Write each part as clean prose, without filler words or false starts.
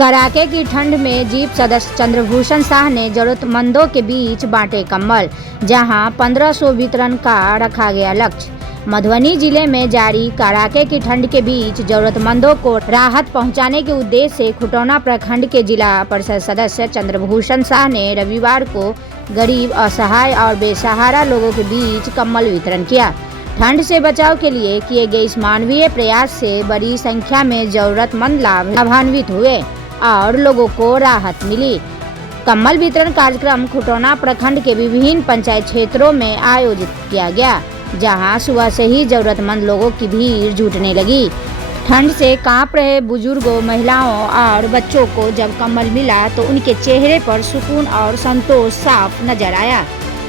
कड़ाके की ठंड में जीप सदस्य चंद्रभूषण शाह ने जरूरतमंदों के बीच बांटे कंबल, जहां 1500 वितरण का रखा गया लक्ष्य। मधुबनी जिले में जारी कड़ाके की ठंड के बीच जरूरतमंदों को राहत पहुंचाने के उद्देश्य से खुटौना प्रखंड के जिला परिषद सदस्य चंद्रभूषण शाह ने रविवार को गरीब, असहाय और बेसहारा लोगों के बीच कंबल वितरण किया। ठंड से बचाव के लिए किए गए इस मानवीय प्रयास से बड़ी संख्या में जरूरतमंद लाभान्वित हुए और लोगों को राहत मिली। कंबल वितरण कार्यक्रम खुटौना प्रखंड के विभिन्न पंचायत क्षेत्रों में आयोजित किया गया, जहां सुबह से ही जरूरतमंद लोगों की भीड़ जुटने लगी। ठंड से कांप रहे बुजुर्गों, महिलाओं और बच्चों को जब कंबल मिला तो उनके चेहरे पर सुकून और संतोष साफ नजर आया।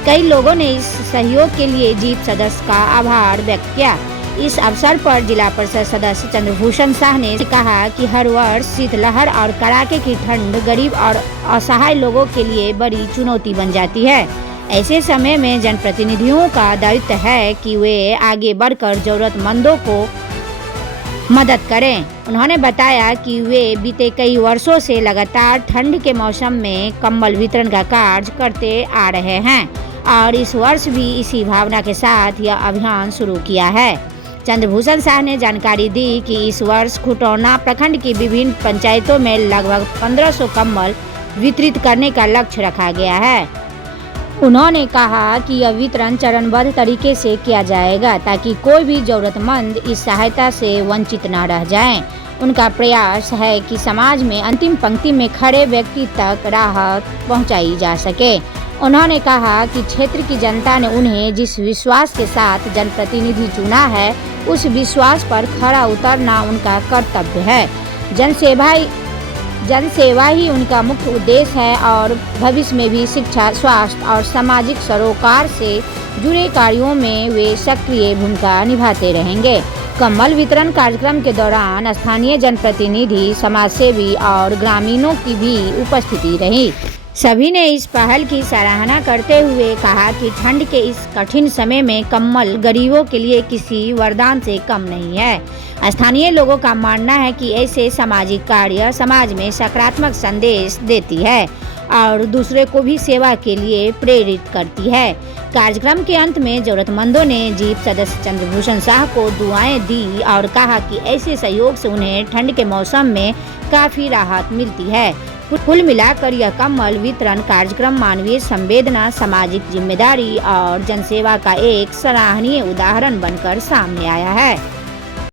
कई लोगों ने इस सहयोग के लिए जीप सदस्य का आभार व्यक्त किया। इस अवसर पर जिला परिषद सदस्य चंद्रभूषण शाह ने कहा कि हर वर्ष शीतलहर और कड़ाके की ठंड गरीब और असहाय लोगों के लिए बड़ी चुनौती बन जाती है। ऐसे समय में जनप्रतिनिधियों का दायित्व है कि वे आगे बढ़कर जरूरतमंदों को मदद करें। उन्होंने बताया कि वे बीते कई वर्षों से लगातार ठंड के मौसम में कंबल वितरण का कार्य करते आ रहे हैं और इस वर्ष भी इसी भावना के साथ यह अभियान शुरू किया है। चंद्रभूषण शाह ने जानकारी दी कि इस वर्ष खुटौना प्रखंड की विभिन्न पंचायतों में लगभग 1500 कंबल वितरित करने का लक्ष्य रखा गया है। उन्होंने कहा कि यह वितरण चरणबद्ध तरीके से किया जाएगा ताकि कोई भी जरूरतमंद इस सहायता से वंचित न रह जाएं। उनका प्रयास है कि समाज में अंतिम पंक्ति में खड़े व्यक्ति तक राहत पहुंचाई जा सके। उन्होंने कहा कि क्षेत्र की जनता ने उन्हें जिस विश्वास के साथ जनप्रतिनिधि चुना है, उस विश्वास पर खरा उतरना उनका कर्तव्य है। जनसेवा ही उनका मुख्य उद्देश्य है और भविष्य में भी शिक्षा, स्वास्थ्य और सामाजिक सरोकार से जुड़े कार्यों में वे सक्रिय भूमिका निभाते रहेंगे। कंबल वितरण कार्यक्रम के दौरान स्थानीय जनप्रतिनिधि, समाजसेवी और ग्रामीणों की भी उपस्थिति रही। सभी ने इस पहल की सराहना करते हुए कहा कि ठंड के इस कठिन समय में कंबल गरीबों के लिए किसी वरदान से कम नहीं है। स्थानीय लोगों का मानना है कि ऐसे सामाजिक कार्य समाज में सकारात्मक संदेश देती है और दूसरे को भी सेवा के लिए प्रेरित करती है। कार्यक्रम के अंत में जरूरतमंदों ने जीप सदस्य चंद्रभूषण शाह को दुआएं दी और कहा कि ऐसे सहयोग से उन्हें ठंड के मौसम में काफ़ी राहत मिलती है। कुल मिलाकर यह कंबल वितरण कार्यक्रम मानवीय संवेदना, सामाजिक जिम्मेदारी और जनसेवा का एक सराहनीय उदाहरण बनकर सामने आया है।